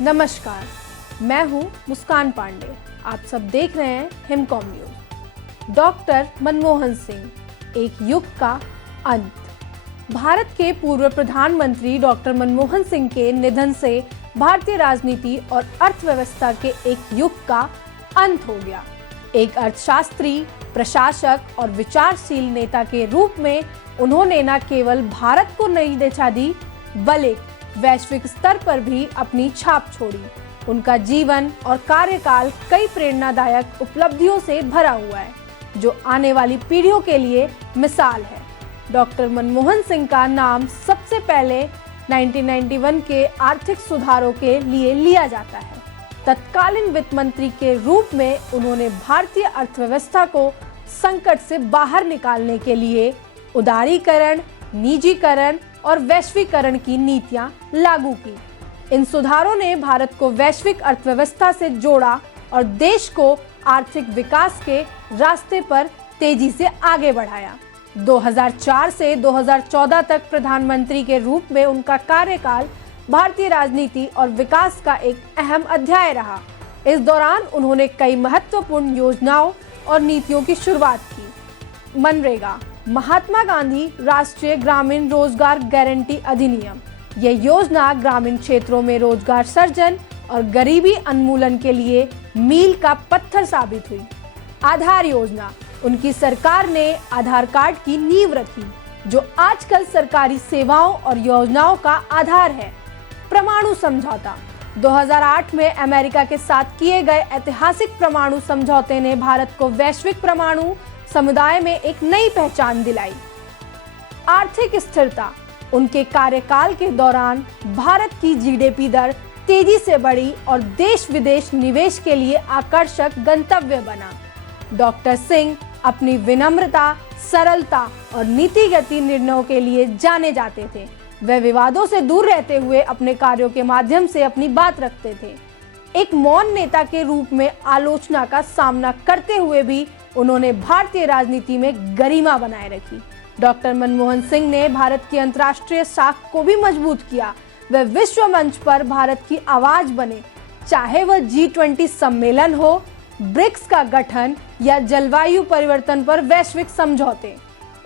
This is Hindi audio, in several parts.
नमस्कार, मैं हूं मुस्कान पांडे। आप सब देख रहे हैं हिमकॉम न्यूज। डॉक्टर मनमोहन सिंह, एक युग का अंत। भारत के पूर्व प्रधानमंत्री डॉक्टर मनमोहन सिंह के निधन से भारतीय राजनीति और अर्थव्यवस्था के एक युग का अंत हो गया। एक अर्थशास्त्री, प्रशासक और विचारशील नेता के रूप में उन्होंने न केवल भारत को नई दिशा दी, बल्कि वैश्विक स्तर पर भी अपनी छाप छोड़ी। उनका जीवन और कार्यकाल कई प्रेरणादायक उपलब्धियों से भरा हुआ है, जो आने वाली पीढ़ियों के लिए मिसाल है। डॉक्टर मनमोहन सिंह का नाम सबसे पहले 1991 के आर्थिक सुधारों के लिए लिया जाता है। तत्कालीन वित्त मंत्री के रूप में उन्होंने भारतीय अर्थव्यवस्था को संकट से बाहर निकालने के लिए उदारीकरण, निजीकरण और वैश्वीकरण की नीतियां लागू की। इन सुधारों ने भारत को वैश्विक अर्थव्यवस्था से जोड़ा और देश को आर्थिक विकास के रास्ते पर तेजी से आगे बढ़ाया। 2004 से 2014 तक प्रधानमंत्री के रूप में उनका कार्यकाल भारतीय राजनीति और विकास का एक अहम अध्याय रहा। इस दौरान उन्होंने कई महत्वपूर्ण योजनाओं और नीतियों की शुरुआत की। मनरेगा, महात्मा गांधी राष्ट्रीय ग्रामीण रोजगार गारंटी अधिनियम। यह योजना ग्रामीण क्षेत्रों में रोजगार सृजन और गरीबी उन्मूलन के लिए मील का पत्थर साबित हुई। आधार योजना, उनकी सरकार ने आधार कार्ड की नींव रखी, जो आजकल सरकारी सेवाओं और योजनाओं का आधार है। परमाणु समझौता, 2008 में अमेरिका के साथ किए गए ऐतिहासिक परमाणु समझौते ने भारत को वैश्विक परमाणु समुदाय में एक नई पहचान दिलाई। आर्थिक स्थिरता, उनके कार्यकाल के दौरान भारत की जीडीपी दर तेजी से बढ़ी और देश विदेश निवेश के लिए आकर्षक गंतव्य बना। डॉक्टर सिंह अपनी विनम्रता, सरलता और नीतिगत निर्णयों के लिए जाने जाते थे। वे विवादों से दूर रहते हुए अपने कार्यों के माध्यम से अपनी बात रखते थे। एक मौन नेता के रूप में आलोचना का सामना करते हुए भी उन्होंने भारतीय राजनीति में गरिमा बनाए रखी। डॉक्टर मनमोहन सिंह ने भारत की अंतर्राष्ट्रीय साख को भी मजबूत किया। वे विश्व मंच पर भारत की आवाज बने, चाहे वह G20 सम्मेलन हो, ब्रिक्स का गठन या जलवायु परिवर्तन पर वैश्विक समझौते।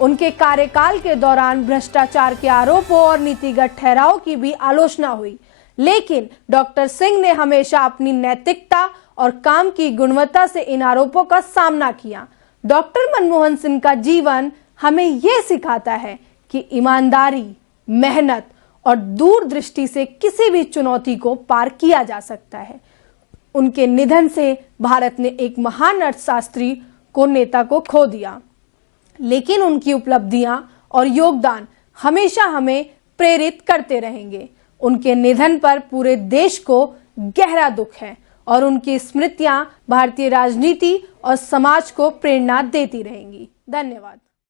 उनके कार्यकाल के दौरान भ्रष्टाचार के आरोपों और नीतिगत ठहराव की भी आलोचना हुई, लेकिन डॉक्टर सिंह ने हमेशा अपनी नैतिकता और काम की गुणवत्ता से इन आरोपों का सामना किया। डॉक्टर मनमोहन सिंह का जीवन हमें यह सिखाता है कि ईमानदारी, मेहनत और दूरदृष्टि से किसी भी चुनौती को पार किया जा सकता है। उनके निधन से भारत ने एक महान अर्थशास्त्री को नेता को खो दिया, लेकिन उनकी उपलब्धियां और योगदान हमेशा हमें प्रेरित करते रहेंगे। उनके निधन पर पूरे देश को गहरा दुख है और उनकी स्मृतियां भारतीय राजनीति और समाज को प्रेरणा देती रहेंगी। धन्यवाद।